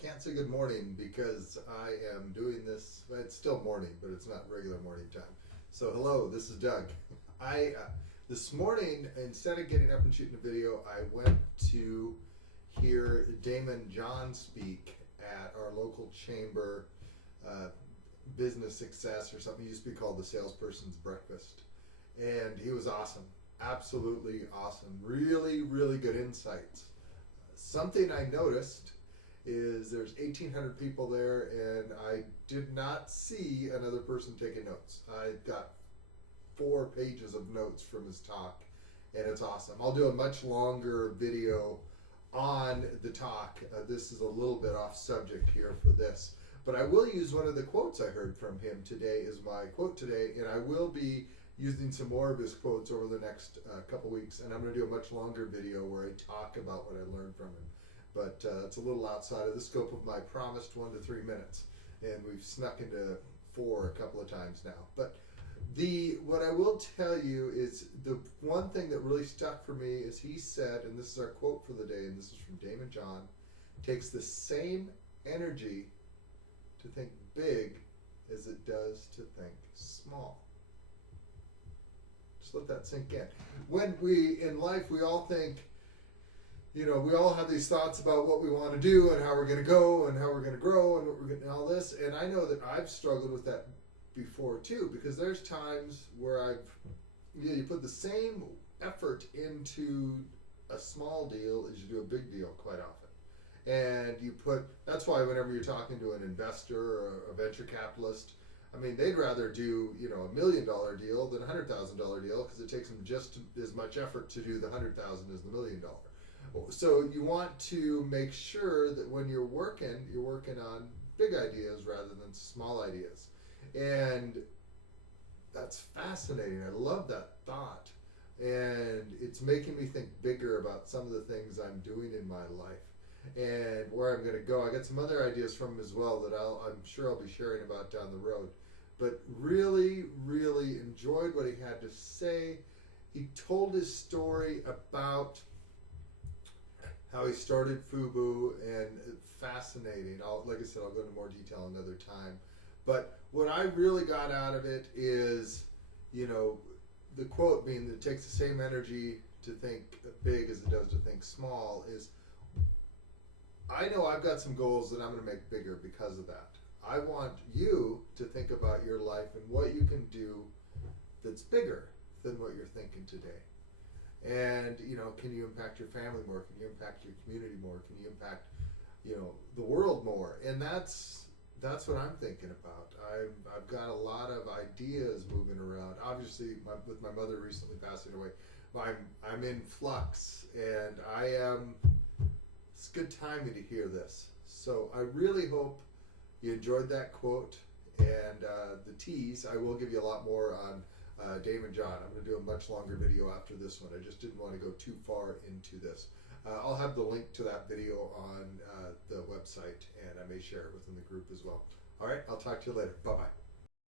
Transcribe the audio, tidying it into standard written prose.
can't say good morning because I am doing this. It's still morning, but it's not regular morning time. So hello, this is Doug. I this morning, instead of getting up and shooting a video, I went to hear Daymond John speak at our local chamber business success or something. It used to be called the Salesperson's Breakfast, and he was awesome. Absolutely awesome. Really, really good insights. Something I noticed is there's 1,800 people there, and I did not see another person taking notes. I got 4 pages of notes from his talk, and it's awesome. I'll do a much longer video on the talk. This is a little bit off subject here for this, but I will use one of the quotes I heard from him today as my quote today, and I will be using some more of his quotes over the next couple weeks, and I'm going to do a much longer video where I talk about what I learned from him. But it's a little outside of the scope of my promised 1 to 3 minutes, and we've snuck into 4 a couple of times now. But what I will tell you is the one thing that really stuck for me is he said, and this is our quote for the day, and this is from Daymond John, takes the same energy to think big as it does to think small. Just let that sink in. When in life, we all think, we all have these thoughts about what we want to do and how we're going to go and how we're going to grow and what we're going to, all this. And I know that I've struggled with that before too, because there's times where you put the same effort into a small deal as you do a big deal quite often. And that's why whenever you're talking to an investor or a venture capitalist, they'd rather do, $1 million deal than a $100,000 deal, because it takes them just as much effort to do the 100,000 as the $1 million. So you want to make sure that when you're working on big ideas rather than small ideas. And that's fascinating. I love that thought. And it's making me think bigger about some of the things I'm doing in my life and where I'm going to go. I got some other ideas from him as well that I'm sure I'll be sharing about down the road. But really, really enjoyed what he had to say. He told his story about how he started FUBU, and fascinating. Like I said, I'll go into more detail another time. But what I really got out of it is, the quote being that it takes the same energy to think big as it does to think small is, I know I've got some goals that I'm going to make bigger because of that. I want you to think about your life and what you can do that's bigger than what you're thinking today. And, can you impact your family more? Can you impact your community more? Can you impact, the world more? And that's what I'm thinking about. I've got a lot of ideas moving around. Obviously, with my mother recently passing away, I'm in flux, and it's good timing to hear this. So I really hope you enjoyed that quote, and the tease. I will give you a lot more on Daymond John. I'm going to do a much longer video after this one. I just didn't want to go too far into this. I'll have the link to that video on the website, and I may share it within the group as well. All right, I'll talk to you later. Bye-bye.